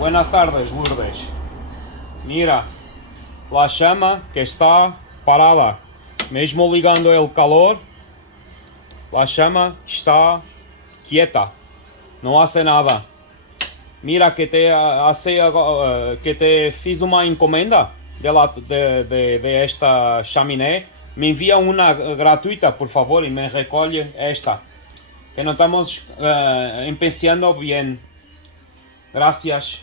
Buenas tardes, Lourdes. Mira, la llama que está parada, mesmo ligando el calor, la llama está quieta, no hace nada. Mira que te fiz uma encomenda de esta chaminé. Me envía una gratuita, por favor, y me recoge esta. Que no estamos empezando bien. Gracias.